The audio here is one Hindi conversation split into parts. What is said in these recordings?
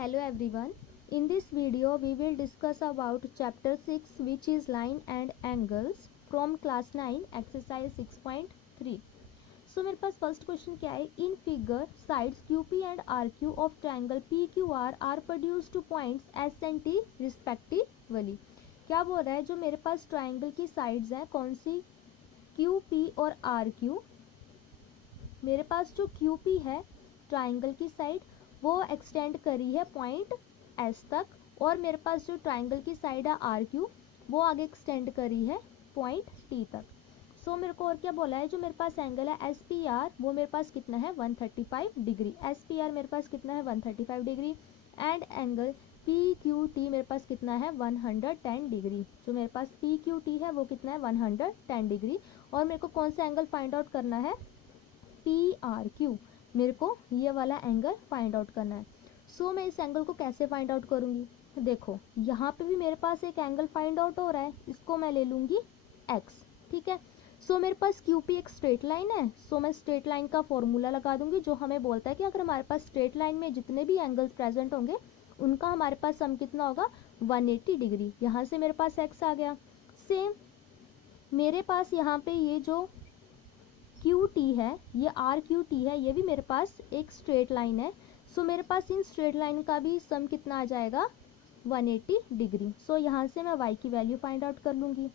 Hello everyone. In this video we will discuss about chapter 6 which is line and angles from class 9 exercise 6.3. So मेरे पास फर्स्ट क्वेश्चन क्या है. In figure sides QP and RQ of triangle PQR are produced to points S and T respectively. क्या बोल रहा है, जो मेरे पास ट्राइंगल की साइड्स हैं कौन सी, QP और RQ. मेरे पास जो QP है ट्राइंगल की साइड वो एक्सटेंड करी है पॉइंट S तक, और मेरे पास जो ट्राइंगल की साइड है RQ वो आगे एक्सटेंड करी है पॉइंट T तक. सो मेरे को और क्या बोला है, जो मेरे पास एंगल है SPR वो मेरे पास कितना है 135 डिग्री. SPR मेरे पास कितना है 135 डिग्री एंड एंगल PQT मेरे पास कितना है 110 डिग्री. जो मेरे पास PQT है वो कितना है 110 डिग्री. और मेरे को कौन सा एंगल फाइंड आउट करना है, PRQ. मेरे को ये वाला एंगल फाइंड आउट करना है. सो मैं इस एंगल को कैसे फाइंड आउट करूँगी, देखो यहाँ पे भी मेरे पास एक एंगल फाइंड आउट हो रहा है, इसको मैं ले लूँगी x. ठीक है. सो मेरे पास QP एक स्ट्रेट लाइन है. सो मैं स्ट्रेट लाइन का फॉर्मूला लगा दूंगी जो हमें बोलता है कि अगर हमारे पास स्ट्रेट लाइन में जितने भी एंगल्स प्रेजेंट होंगे उनका हमारे पास सम कितना होगा 180 डिग्री. यहाँ से मेरे पास x आ गया. सेम मेरे पास यहाँ पे ये जो QT है ये RQT है, ये भी मेरे पास एक स्ट्रेट लाइन है. सो मेरे पास इन स्ट्रेट लाइन का भी सम कितना आ जाएगा 180 डिग्री. सो यहाँ से मैं y की वैल्यू फाइंड आउट कर लूँगी.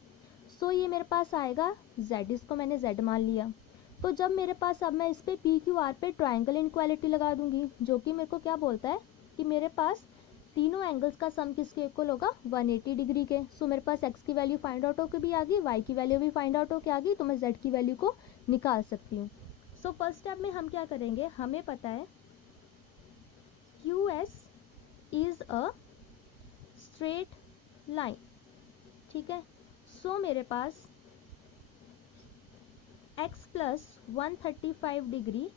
सो ये मेरे पास आएगा z, इसको मैंने z मान लिया. तो जब मेरे पास, अब मैं इस पे PQR पे ट्राइंगल इनक्वालिटी लगा दूंगी जो कि मेरे को क्या बोलता है कि मेरे पास तीनों एंगल्स का सम किसके इक्वल होगा 180 डिग्री के. सो मेरे पास x की वैल्यू फाइंड आउट होकर भी आ गई, y की वैल्यू भी फाइंड आउट होकर आ गई, तो मैं z की वैल्यू को निकाल सकती हूँ. सो फर्स्ट स्टेप में हम क्या करेंगे, हमें पता है QS is a straight line. ठीक है. सो मेरे पास x प्लस 135 डिग्री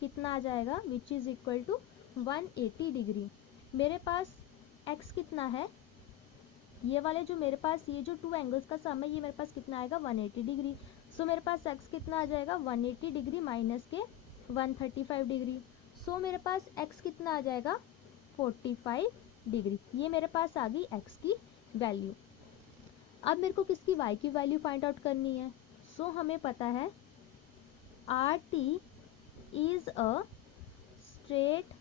कितना आ जाएगा which is equal to 180 degree. मेरे पास x कितना है, ये वाले जो मेरे पास ये जो टू एंगल्स का सम है ये मेरे पास कितना आएगा 180 डिग्री. सो मेरे पास x कितना आ जाएगा 180 डिग्री माइनस के 135 डिग्री. सो मेरे पास x कितना आ जाएगा 45 डिग्री. ये मेरे पास आ गई x की वैल्यू. अब मेरे को किसकी y की वैल्यू फाइंड आउट करनी है. सो हमें पता है RT is a straight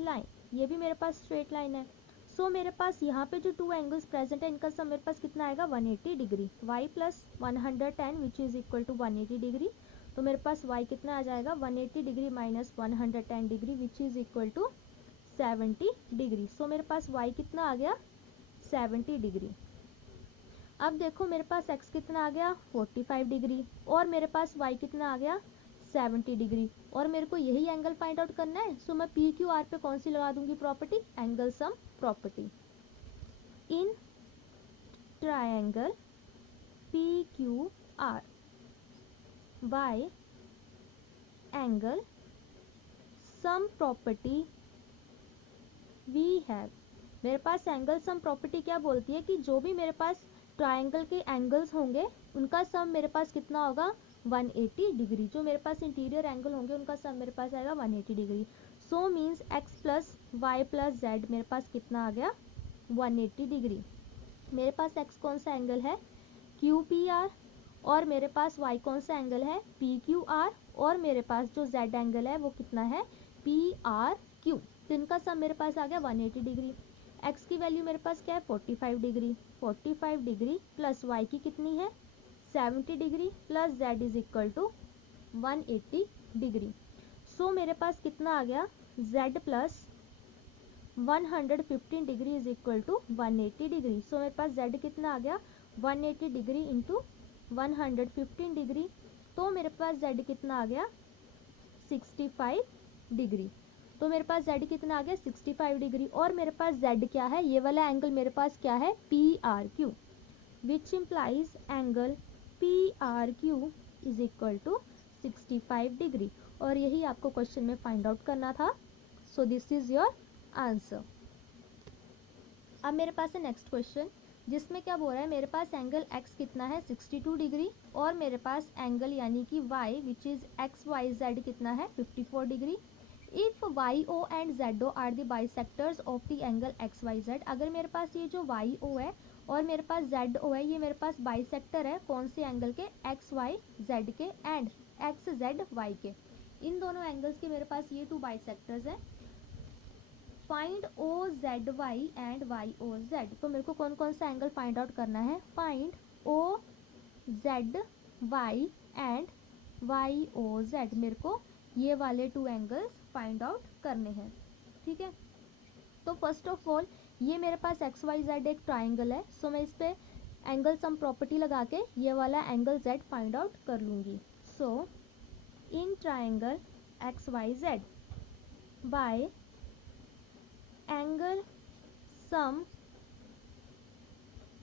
line, ये भी मेरे पास स्ट्रेट लाइन है. सो मेरे पास यहाँ पे जो टू एंगल्स प्रेजेंट है इनका सम मेरे पास कितना आएगा 180 degree. y plus 110 which is equal to 180 degree. तो मेरे पास y कितना आ जाएगा 180 degree minus 110 degree which is equal to 70 degree. So मेरे पास y कितना आ गया 70 डिग्री. अब देखो मेरे पास x कितना आ गया 45 डिग्री और मेरे पास y कितना आ गया 70 डिग्री, और मेरे को यही एंगल फाइंड आउट करना है. सो मैं PQR पे कौन सी लगा दूंगी property, angle sum property. In triangle PQR by angle sum property we have. मेरे पास एंगल सम प्रॉपर्टी क्या बोलती है कि जो भी मेरे पास ट्रायंगल के एंगल्स होंगे उनका सम मेरे पास कितना होगा 180 डिग्री. जो मेरे पास इंटीरियर एंगल होंगे उनका सम मेरे पास आएगा 180 degree. So means x plus y plus z मेरे पास कितना आ गया 180 डिग्री. मेरे पास x कौन सा एंगल है QPR, और मेरे पास y कौन सा एंगल है PQR, और मेरे पास जो z एंगल है वो कितना है PRQ. तो इनका सम मेरे पास आ गया 180 डिग्री. x की वैल्यू मेरे पास क्या है 45 डिग्री. 45 डिग्री प्लस y की कितनी है 70 degree plus z is equal to 180 degree. So मेरे पास कितना आ गया z plus 115 degree is equal to 180 degree. So मेरे पास z कितना आ गया 180 डिग्री इंटू 115 डिग्री. तो मेरे पास z कितना आ गया 65 डिग्री. तो मेरे पास z कितना आ गया 65 डिग्री, और मेरे पास z क्या है, ये वाला एंगल मेरे पास क्या है PRQ, which implies angle PRQ is equal to 65 degree. और यही आपको क्वेश्चन में फाइंड आउट करना था. So this is your answer. अब मेरे पास है नेक्स्ट क्वेश्चन जिसमें क्या बोल रहा है, मेरे पास एंगल x कितना है 62 डिग्री और मेरे पास एंगल यानी कि y विच इज XYZ कितना है 54 degree. If y o and z o are the bisectors of the angle x Y z, अगर मेरे पास ये जो वाई ओ है और मेरे पास जेड ओ है, ये मेरे पास बाइसेक्टर है कौन से एंगल के, एक्स वाई जेड के एंड एक्स जेड वाई के, इन दोनों एंगल्स के मेरे पास ये टू बाइसेक्टर्स हैं। Find o Z y and y O z, तो मेरे को कौन कौन सा एंगल फाइंड आउट करना है, find o Z y and y O z, मेरे को ये वाले टू एंगल्स फाइंड आउट करने हैं। ठीक है, तो फर्स्ट ऑफ ऑल ये मेरे पास एक्स वाई जेड एक ट्राइंगल है, सो मैं इस पे एंगल सम प्रॉपर्टी लगा के ये वाला एंगल जेड फाइंड आउट कर लूँगी। So in triangle X Y Z by angle sum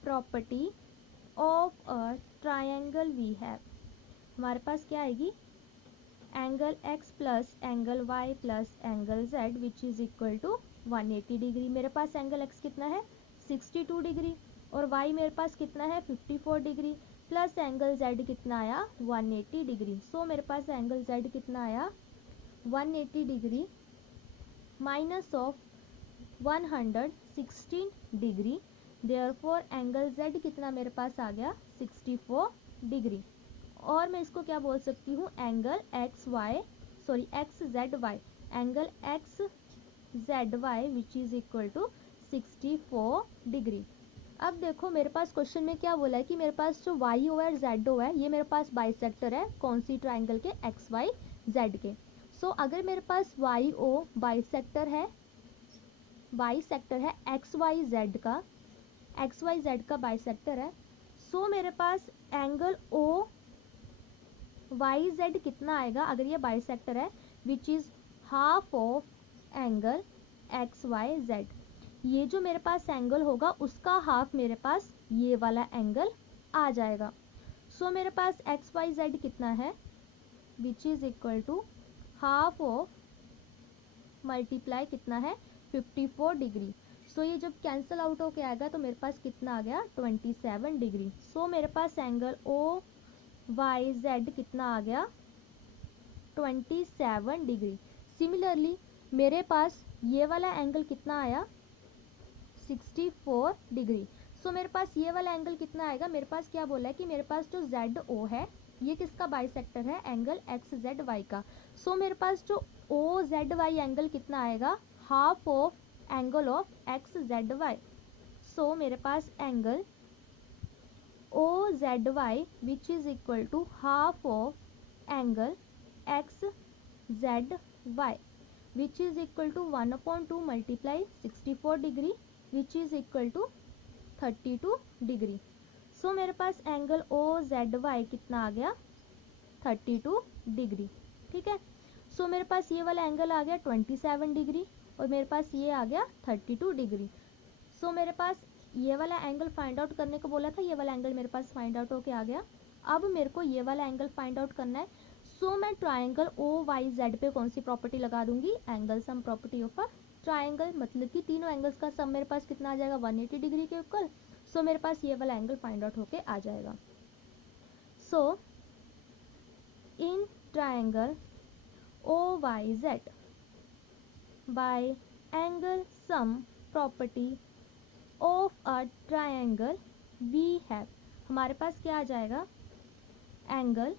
property of a triangle we have, हमारे पास क्या आएगी, angle x plus angle y plus angle z which is equal to 180 degree. मेरे पास एंगल x कितना है 62 डिग्री और y मेरे पास कितना है 54 डिग्री प्लस एंगल z कितना आया 180 डिग्री। सो मेरे पास एंगल z कितना आया 180 degree minus of 116 degree, therefore angle z कितना मेरे पास आ गया 64 डिग्री। और मैं इसको क्या बोल सकती हूँ, angle x Z y, angle x Z Y which is equal to 64 degree. अब देखो मेरे पास क्वेश्चन में क्या बोला है कि मेरे पास जो वाई ओ है जेड ओ है, ये मेरे पास बाइसेक्टर है कौन सी ट्राइंगल के, एक्स वाई जेड के। सो अगर मेरे पास वाई ओ बाइसेक्टर है एक्स वाई जेड का बाइसेक्टर है, सो मेरे पास एंगल ओ वाई जेड कितना आएगा, अगर ये बाइसेक्टर है, which is half of angle x Y z, ये जो मेरे पास एंगल होगा उसका हाफ मेरे पास ये वाला एंगल आ जाएगा। सो मेरे पास एक्स वाई जेड कितना है, which is equal to half of multiply कितना है 54 डिग्री। सो ये जब कैंसिल आउट होके आएगा तो मेरे पास कितना आ गया 27 डिग्री। सो मेरे पास एंगल ओ वाई जेड कितना आ गया 27 डिग्री। सिमिलरली मेरे पास ये वाला एंगल कितना आया 64 डिग्री। सो मेरे पास ये वाला एंगल कितना आएगा, मेरे पास क्या बोला है कि मेरे पास जो जेड ओ है ये किसका बाइसेक्टर है, एंगल एक्स जेड वाई का। सो मेरे पास जो ओ जेड वाई एंगल कितना आएगा, half of angle of X Z Y. So मेरे पास angle O Z Y which is equal to half of angle x Z Y which is equal to 1/2 multiply 64 degree which is equal to 32 degree. So मेरे पास एंगल ओ जेड वाई कितना आ गया 32 डिग्री। ठीक है, सो मेरे पास ये वाला एंगल आ गया 27 डिग्री और मेरे पास ये आ गया 32 डिग्री। सो मेरे पास ये वाला एंगल फाइंड आउट करने को बोला था, ये वाला एंगल मेरे पास फाइंड आउट होके आ गया। अब मेरे को ये वाला एंगल फाइंड आउट करना है। सो मैं ट्राइंगल ओ वाई जेड पे कौन सी प्रॉपर्टी लगा दूंगी, angle sum property of a triangle, मतलब कि तीनों एंगल्स का सम मेरे पास कितना आ जाएगा 180 डिग्री के ऊपर। सो मेरे पास ये वाला एंगल फाइंड आउट होके आ जाएगा। So in triangle O Y Z by angle sum property of a triangle we have, हमारे पास क्या आ जाएगा, angle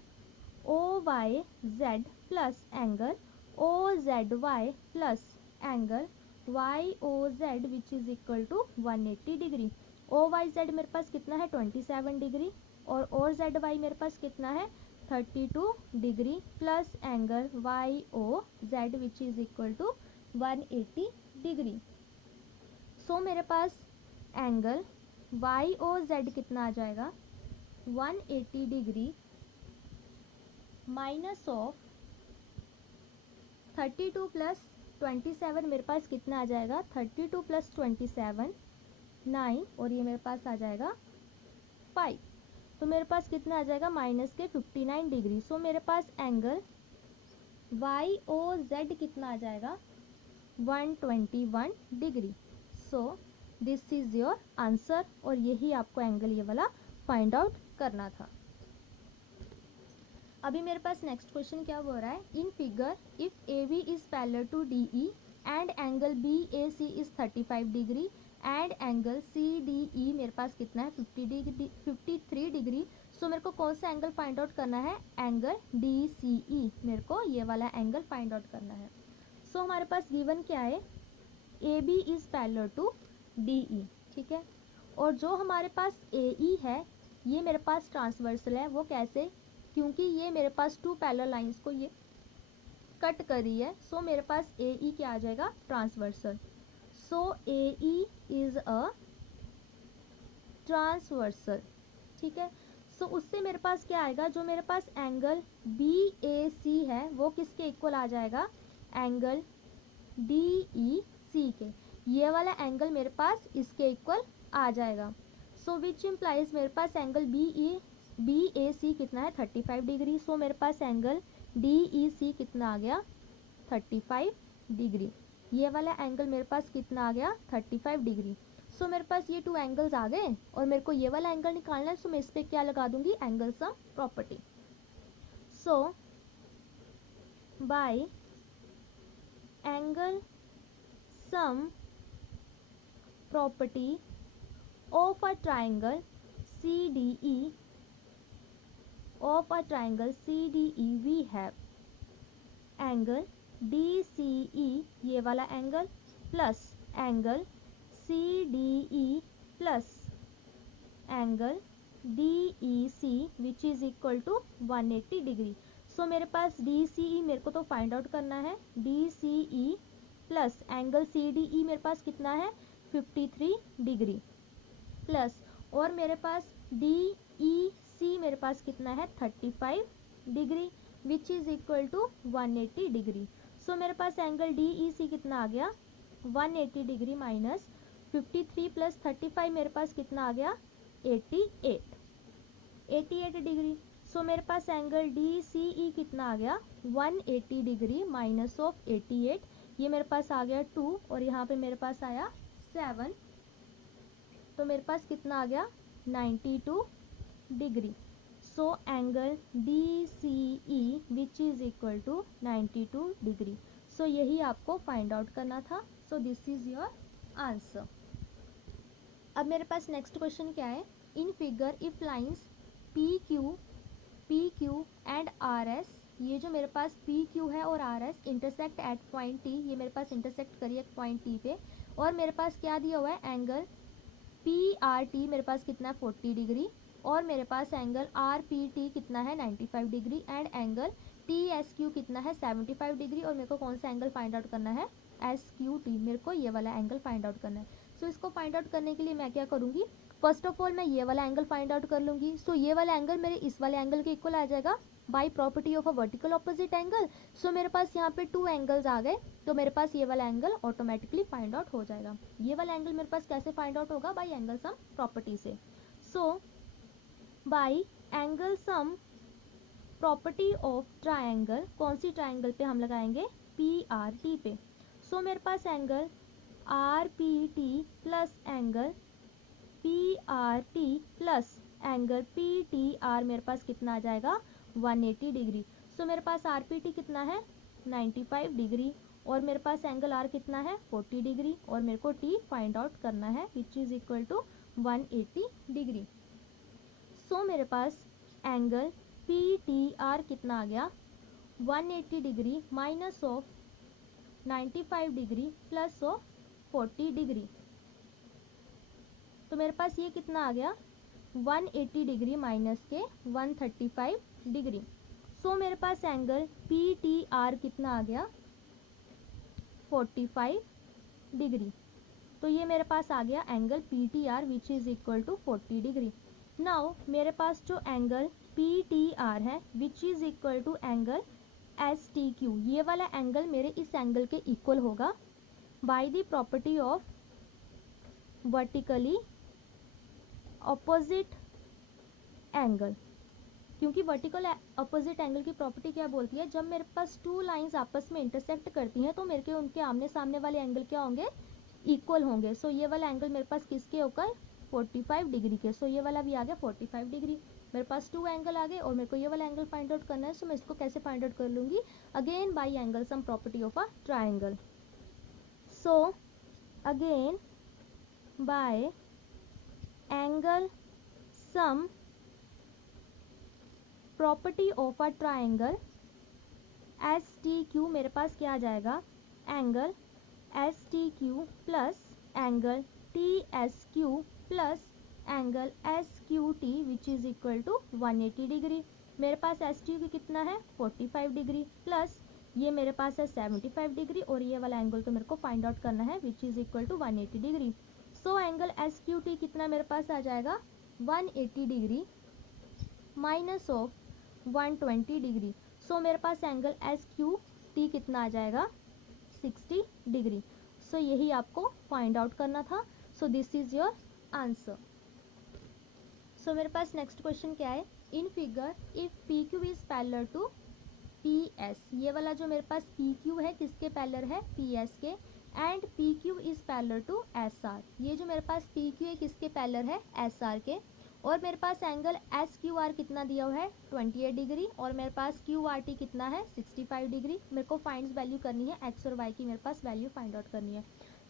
O Y Z plus angle O Z Y plus angle Y O Z which is equal to 180 degree. O Y Z मेरे पास कितना है 27 डिग्री और ओ जेड वाई मेरे पास कितना है 32 degree plus angle Y O Z which is equal to 180 degree. So मेरे पास एंगल वाई ओ जेड कितना आ जाएगा 180 डिग्री माइनस ऑफ 32 प्लस 27, मेरे पास कितना आ जाएगा 32 प्लस 27 9 और ये मेरे पास आ जाएगा 5, तो मेरे पास कितना आ जाएगा माइनस के 59 डिग्री। सो मेरे पास एंगल वाई ओ जेड कितना आ जाएगा 121 degree. So this is your answer और यही आपको एंगल ये वाला फाइंड आउट करना था। अभी मेरे पास नेक्स्ट क्वेश्चन क्या हो रहा है, in figure if a b is parallel to d e and angle b a c is 35 degree and angle c d e मेरे पास कितना है 53 डिग्री। सो मेरे को कौन सा एंगल फाइंड आउट करना है, एंगल डी सी ई, मेरे को ये वाला एंगल फाइंड आउट करना है। सो हमारे पास गिवन क्या है, a b is parallel to d e, ठीक है, और जो हमारे पास ए ई है ये मेरे पास ट्रांसवर्सल है। वो कैसे, क्योंकि ये मेरे पास टू पैरेलल लाइंस को ये कट कर रही है। सो मेरे पास ए ई क्या आ जाएगा, transversal. So A E is a transversal, ठीक है। सो उससे मेरे पास क्या आएगा, जो मेरे पास एंगल बी ए सी है वो किसके इक्वल आ जाएगा, एंगल डी ई सी के। ये वाला एंगल मेरे पास इसके इक्वल आ जाएगा। सो विच इम्प्लाइज मेरे पास एंगल बी ए सी कितना है 35 डिग्री। सो मेरे पास एंगल डी ई सी कितना आ गया 35 डिग्री। ये वाला एंगल मेरे पास कितना आ गया 35 डिग्री। सो मेरे पास ये टू एंगल्स आ गए और मेरे को ये वाला एंगल निकालना है। सो मैं इस पर क्या लगा दूंगी, angle sum property. So by angle some property of a triangle CDE we have angle DCE ये वाला angle plus angle CDE plus angle DEC which is equal to 180 degree. So मेरे पास DCE मेरे को तो फाइंड आउट करना है, DCE प्लस एंगल CDE मेरे पास कितना है 53 डिग्री प्लस, और मेरे पास DEC मेरे पास कितना है 35 degree which is equal to 180 degree. So मेरे पास एंगल DEC कितना आ गया 180 डिग्री माइनस 53 प्लस 35 मेरे पास कितना आ गया 88 डिग्री। सो मेरे पास एंगल DCE कितना आ गया 180 डिग्री माइनस ऑफ 88, ये मेरे पास आ गया 2 और यहाँ पे मेरे पास आया 7, तो मेरे पास कितना आ गया 92 degree. So angle DCE which is equal to 92 degree. So यही आपको फाइंड आउट करना था। So this is your answer. अब मेरे पास नेक्स्ट क्वेश्चन क्या है, in figure if lines PQ and RS, ये जो मेरे पास PQ है और RS intersect at point T, ये मेरे पास इंटरसेक्ट करिए एक पॉइंट T पे, और मेरे पास क्या दिया हुआ है एंगल PRT मेरे पास कितना है 40 डिग्री, और मेरे पास एंगल RPT कितना है 95 डिग्री एंड एंगल TSQ कितना है 75 डिग्री, और मेरे को कौन सा एंगल फाइंड आउट करना है SQT, मेरे को ये वाला एंगल फाइंड आउट करना है। सो इसको फाइंड आउट करने के लिए मैं क्या करूँगी, फर्स्ट ऑफ ऑल मैं ये वाला एंगल फाइंड आउट कर लूँगी। सो ये वाला एंगल मेरे इस वाले एंगल के इक्वल आ जाएगा by property of a vertical opposite angle. So मेरे पास यहाँ पे 2 एंगल्स आ गए, तो मेरे पास ये वाला एंगल ऑटोमेटिकली फाइंड आउट हो जाएगा। ये वाला एंगल मेरे पास कैसे फाइंड आउट होगा, बाय एंगल सम प्रॉपर्टी से। So by angle sum property of triangle, कौन सी ट्राइंगल पे हम लगाएंगे PRT पे। सो मेरे पास angle RPT plus angle PRT plus angle PTR मेरे पास कितना आ जाएगा 180 डिग्री। सो मेरे पास RPT कितना है 95 डिग्री और मेरे पास एंगल R कितना है 40 डिग्री, और मेरे को T फाइंड आउट करना है which is equal to 180 degree. So मेरे पास एंगल PTR कितना आ गया 180 degree minus of 95 degree plus of 40 degree, तो मेरे पास ये कितना आ गया 180 डिग्री माइनस के 135 डिग्री। सो मेरे पास एंगल PTR कितना आ गया 45 डिग्री, तो ये मेरे पास आ गया angle PTR which is equal to 40 degree. Now मेरे पास जो एंगल PTR है which is equal to angle STQ, ये वाला एंगल मेरे इस एंगल के इक्वल होगा by the property of vertically opposite angle, क्योंकि वर्टिकल अपोजिट एंगल की प्रॉपर्टी क्या बोलती है, जब मेरे पास 2 लाइंस आपस में इंटरसेक्ट करती हैं तो मेरे के उनके आमने सामने वाले एंगल क्या होंगे इक्वल होंगे। सो ये वाला एंगल मेरे पास किसके होकर 45 डिग्री के। सो ये वाला भी आ गया 45 डिग्री। मेरे पास 2 एंगल आ गए और मेरे को ये वाला एंगल फाइंड आउट करना है। सो मैं इसको कैसे फाइंड आउट कर लूँगी, again by angle sum property of a triangle. So again by angle sum property of a triangle s t q, मेरे पास क्या आ जाएगा, angle s t q plus angle t s q plus angle s q t which is equal to 180 degree. मेरे पास एस टी क्यू कितना है 45 डिग्री प्लस ये मेरे पास है 75 डिग्री और ये वाला एंगल तो मेरे को फाइंड आउट करना है which is equal to 180 degree. So angle s q t कितना मेरे पास आ जाएगा 180 degree minus of 120 degree. So मेरे पास एंगल एस क्यू टी कितना आ जाएगा 60 डिग्री। सो यही आपको फाइंड आउट करना था। So this is your answer. So मेरे पास नेक्स्ट क्वेश्चन क्या है, in figure if P Q is parallel to P S, ये वाला जो मेरे पास पी क्यू है किसके पैरेलल है पी एस के, and p Q is parallel to s r, ये जो मेरे पास पी क्यू है किसके पैरेलल है एस आर के, और मेरे पास एंगल एस क्यू आर कितना दिया हुआ है 28 डिग्री और मेरे पास क्यू आर टी कितना है 65 डिग्री। मेरे को फाइंड वैल्यू करनी है एक्स और वाई की, मेरे पास वैल्यू फाइंड आउट करनी है।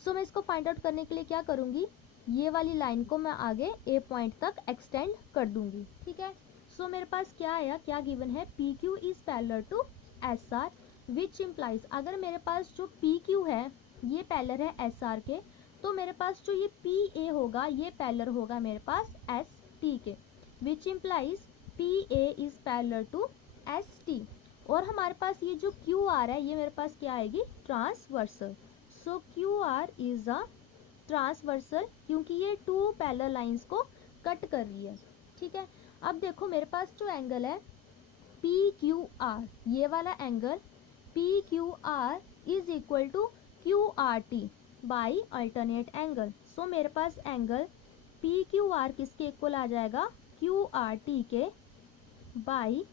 सो मैं इसको फाइंड आउट करने के लिए क्या करूँगी, ये वाली लाइन को मैं आगे ए पॉइंट तक एक्सटेंड कर दूंगी, ठीक है। सो मेरे पास क्या आया, क्या गिवन है, p Q is parallel to s r which implies, अगर मेरे पास जो पी क्यू है ये पैरेलल है एस आर के, तो मेरे पास जो ये पी ए होगा ये पैरेलल होगा मेरे पास एस टी के, which implies p a is parallel to s t, और हमारे पास ये जो क्यू आर है ये मेरे पास क्या आएगी transversal. So Q R is a transversal क्योंकि ये 2 पैरेलल लाइंस को कट कर रही है, ठीक है। अब देखो मेरे पास जो एंगल है पी क्यू आर, ये वाला angle P Q R is equal to Q R T by alternate angle. So मेरे पास एंगल पी क्यू आर किसके इक्वल आ जाएगा क्यू आर टी के बाई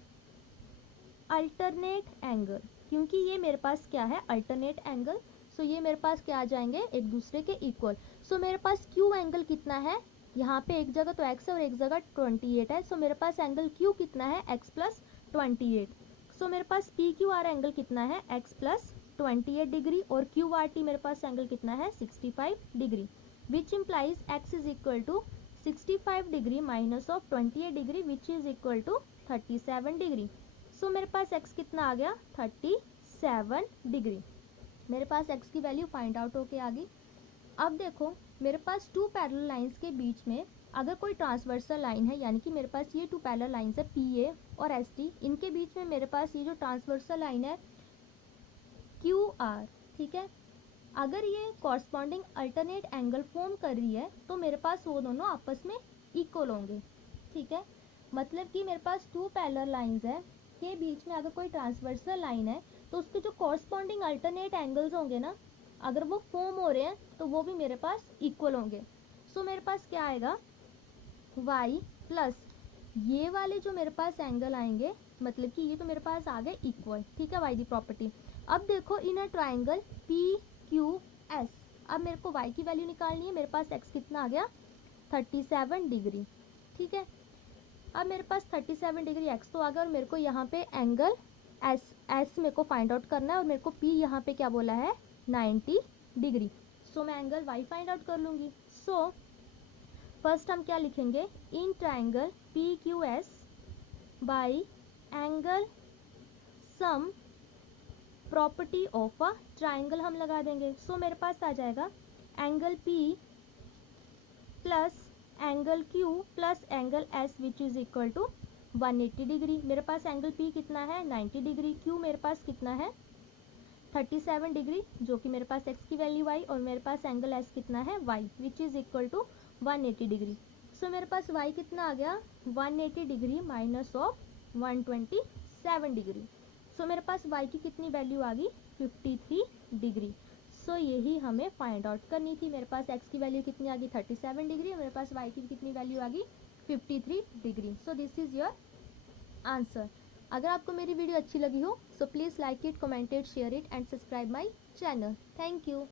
अल्टरनेट एंगल, क्योंकि ये मेरे पास क्या है अल्टरनेट एंगल। सो ये मेरे पास क्या आ जाएंगे एक दूसरे के इक्वल। सो मेरे पास क्यू एंगल कितना है, यहाँ पे एक जगह तो x है और एक जगह 28 है। सो मेरे पास एंगल q कितना है x प्लस 28। सो मेरे पास पी क्यू आर एंगल कितना है x प्लस 28 डिग्री और क्यू आर टी मेरे पास एंगल कितना है 65 degree, which implies x is equal to 65 degree minus of 28 degree which is equal to 37 degree. So मेरे पास x कितना आ गया 37 डिग्री। मेरे पास x की वैल्यू फाइंड आउट होके आ गई। अब देखो मेरे पास 2 पैरेलल लाइंस के बीच में अगर कोई ट्रांसवर्सल लाइन है, यानी कि मेरे पास ये 2 पैरेलल लाइंस है पी ए और एस टी, इनके बीच में मेरे पास ये जो ट्रांसवर्सल लाइन है क्यू आर, ठीक है, अगर ये कॉरस्पॉन्डिंग अल्टरनेट एंगल फॉर्म कर रही है तो मेरे पास वो दोनों आपस में इक्वल होंगे, ठीक है। मतलब कि मेरे पास 2 पैरेलल लाइंस है के बीच में अगर कोई ट्रांसवर्सल लाइन है तो उसके जो कॉरस्पॉन्डिंग अल्टरनेट एंगल्स होंगे ना, अगर वो फॉर्म हो रहे हैं तो वो भी मेरे पास इक्वल होंगे। सो मेरे पास क्या आएगा y प्लस ये वाले जो मेरे पास एंगल आएंगे, मतलब कि ये तो मेरे पास आ गए इक्वल, ठीक है, y दी प्रॉपर्टी। अब देखो in a triangle P Q S, अब मेरे को y की वैल्यू निकालनी है। मेरे पास x कितना आ गया 37 डिग्री, ठीक है। अब मेरे पास 37 डिग्री x तो आ गया और मेरे को यहाँ पे एंगल एस मेरे को फाइंड आउट करना है और मेरे को p यहाँ पे क्या बोला है 90 डिग्री। सो मैं एंगल y फाइंड आउट कर लूँगी। सो फर्स्ट हम क्या लिखेंगे, in triangle P Q s by angle sum property of a triangle हम लगा देंगे। सो मेरे पास आ जाएगा angle p plus angle q plus angle s which is equal to 180 degree. मेरे पास एंगल p कितना है 90 डिग्री, q मेरे पास कितना है 37 डिग्री जो कि मेरे पास x की वैल्यू आई, और मेरे पास एंगल s कितना है y which is equal to 180 degree. So मेरे पास y कितना आ गया 180 degree minus of 127 degree. So मेरे पास y की कितनी वैल्यू आ गई 53 डिग्री। सो यही हमें फाइंड आउट करनी थी। मेरे पास x की वैल्यू कितनी आ गई 37 डिग्री और मेरे पास y की कितनी वैल्यू आ गई 53 degree. So this is your answer. अगर आपको मेरी वीडियो अच्छी लगी हो so please like it, comment it, share it and subscribe my channel. Thank you.